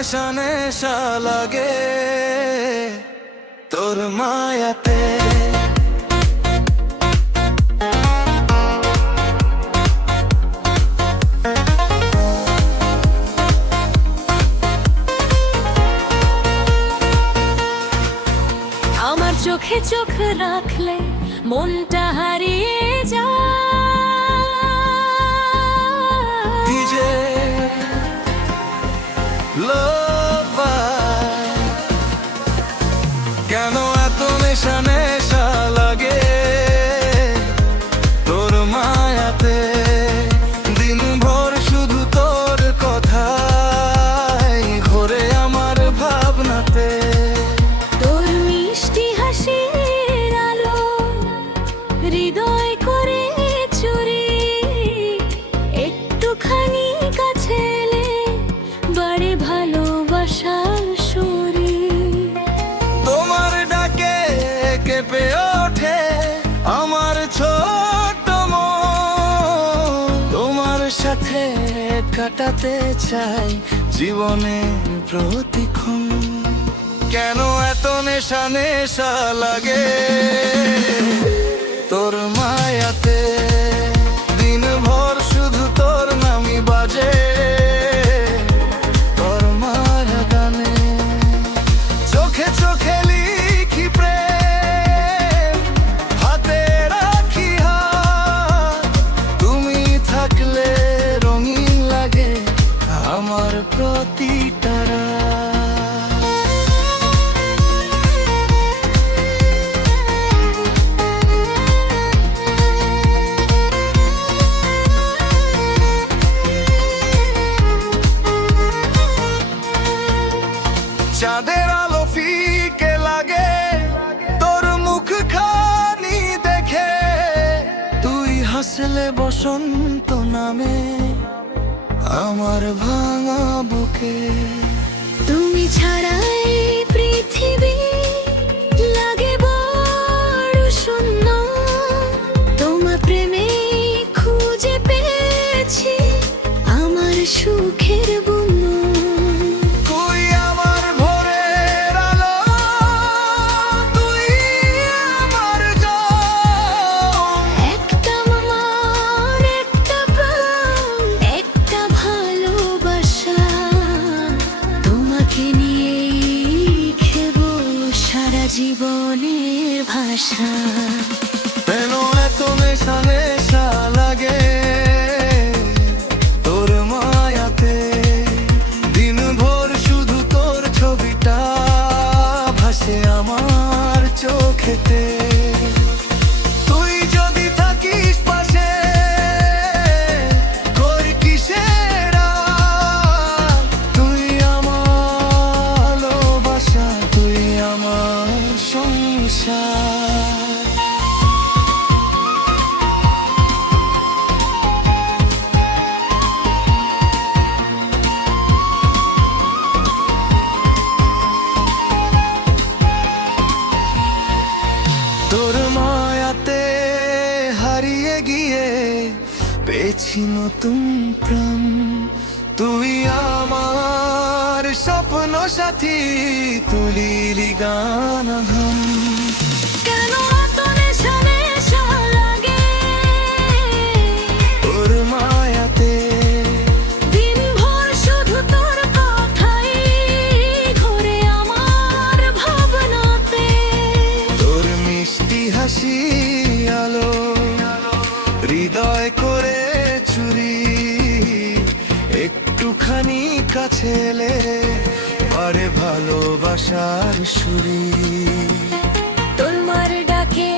নেশা নেশা লাগে তোর মায়াতে। আমার চোখে চোখ রাখলে মনটা হারিয়ে যায় যে কেন এত নেশা নেশা লাগে তোর মায়াতে। দিন ভর শুধু তোর কথাই ঘোরে আমার ভাবনাতে। তোর মিষ্টি হাসির আলো হৃদয় করে চুরি, একটুখানি কাছে এলে বাড়ে ভালোবাসার সুরি। তোমার ডাকে কেঁপে ওঠে আমার ছোট মন। তোমার সাথে কাটাতে চাই জীবনের প্রতিক্ষণ। কেন এত নেশা নেশা লাগে তোর মায়াতে। দিন ভর শুধু তোর নামই বাজে তোর মায়া গানে। চোখে চোখে লিখি প্রেম, হাতে রাখি হাত। তুমি থাকলে রঙিন লাগে আমার প্রতিটা রাত। চাঁদের আলো ফিকে লাগে তোর মুখখানি দেখে। তুই হাসলে বসন্ত নামে আমার ভাঙা বুকে। তুমি ছাড়াই পৃথিবী লাগে বড় শূন্য। তোমার প্রেমে খুঁজে পেয়েছি আমার সুখের বন্ধন। তুই আমার ভোরের আলো, তুই আমার জল। একটা আমার একটা প্রাণ, একটা ভালোবাসা। তোমাকে নিয়েই লিখবো সারা জীবনের ভাষা। কেন এত নেশা নেশা লাগে তোর মায়াতে। দিন ভর শুধু তোর ছবিটা ভাসে আমার চোখেতে। তুই যদি থাকিস পাশে করি কিসের আল? তুই আমার ভালোবাসা, তুই আমার সংসার। তোর মায়াতে হারিয়ে গিয়ে পেয়েছি নতুন প্রাণ। তুই আমার স্বপ্ন সাথী, তুলিলি গান ঘাম। কেন এত নেশা নেশা লাগে তোর মায়াতে। দিন ভর শুধু তোর কথাই ঘোরে আমার ভাবনাতে। তোর মিষ্টি হাসি আলো হৃদয় করে চুরি। একটুখানি কাছে এলে আরে ভালোবাসার সুরি। তোর মার ডাকে